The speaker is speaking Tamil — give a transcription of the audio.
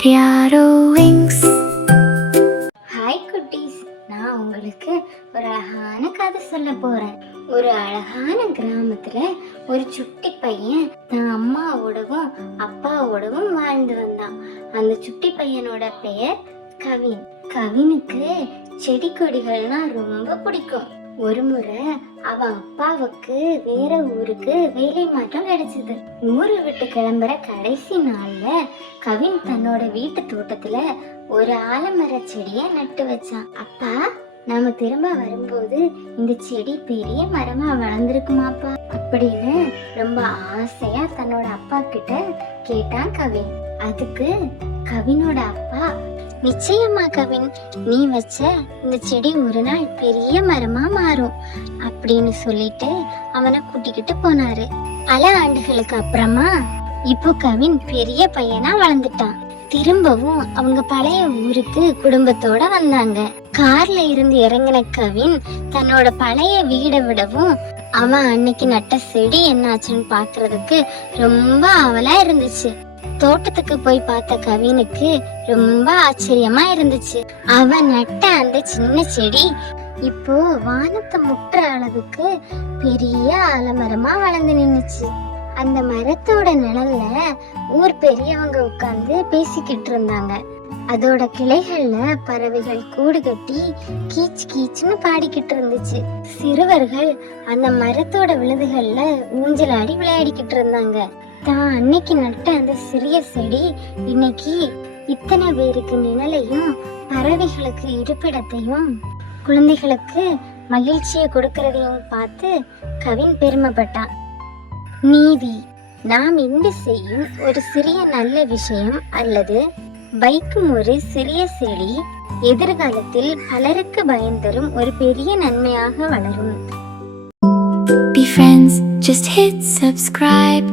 Criado Wings. ஹாய் குட்டீஸ், நான் உங்களுக்கு ஒரு அழகான கதை சொல்ல போறேன். ஒரு அழகான கிராமத்துல ஒரு சுட்டி பையன் தன் அம்மாவோடவும் அப்பாவோடவும் வாழ்ந்து வந்தான். அந்த சுட்டி பையனோட பெயர் கவின். கவினுக்கு செடி கொடிகள்னா ரொம்ப பிடிக்கும். ஒரு முறை அவன் அப்பாவுக்கு வேற ஊருக்கு வேலை மாற்றம் கிடைச்சது. ஊரை விட்டு கிளம்புற கடைசி நாள்ல கவின் தன்னோட வீட்டு தோட்டத்துல ஒரு ஆலமர செடிய நட்டு வச்சான். அப்பா, நாம திரும்ப வரும்போது இந்த செடி பெரிய மரமா வளர்ந்துருக்குமாப்பா அப்படின்னு ரொம்ப ஆசையா தன்னோட அப்பா கிட்ட கேட்டான் கவின். அதுக்கு கவினோட அப்பா, நிச்சயமா கவின், நீ வச்ச இந்த செடி ஒரு நாள் பெரிய மரமா மாறும் அப்படின்னு சொல்லிட்டு அவனை கூட்டிக்கிட்டு போனாரு. பல ஆண்டுகளுக்கு அப்புறமா இப்போ கவின் பெரிய பையனா வளர்ந்துட்டான். திரும்பவும் அவங்க பழைய ஊருக்கு குடும்பத்தோட வந்தாங்க. கார்ல இருந்து இறங்கின கவின் தன்னோட பழைய வீடை விடவும் அவன் அன்னைக்கு நட்ட செடி என்னாச்சுன்னு பாக்குறதுக்கு ரொம்ப ஆவலா இருந்துச்சு. தோட்டத்துக்கு போய் பார்த்த கவினுக்கு ரொம்ப ஆச்சரியமா இருந்துச்சு. அவன் நட்ட அந்த சின்ன செடி இப்போ வானத்தை முட்டுற அளவுக்கு பெரிய ஆலமரமா வளர்ந்து நின்னுச்சு. அந்த மரத்தோட நிழல்ல ஊர் பெரியவங்க உட்கார்ந்து பேசிக்கிட்டு இருந்தாங்க. அதோட கிளைகள்ல பறவைகள் கூடு கட்டி கீச் கீச்சுன்னு பாடிக்கிட்டு இருந்துச்சு. சிறுவர்கள் அந்த மரத்தோட விழுதுகள்ல ஊஞ்சலாடி விளையாடிக்கிட்டு இருந்தாங்க. தான் அன்னைக்கு நட்ட அந்த சிறிய செடி இன்னைக்கு இத்தனை பேருக்கு நிழலையும் பறவைகளுக்கு இருப்பிடத்தையும் குழந்தைகளுக்கு மகிழ்ச்சியை கொடுக்கறதையும் பார்த்து கவின் பெருமைப்பட்டான். நீதி: நாம் இன்று செய்யும் ஒரு சிறிய நல்ல விஷயம் அல்லது வைக்கும் ஒரு சிறிய செடி எதிர்காலத்தில் பலருக்கு பயன் தரும் ஒரு பெரிய நன்மையாக வளரும். Be friends, just hit subscribe.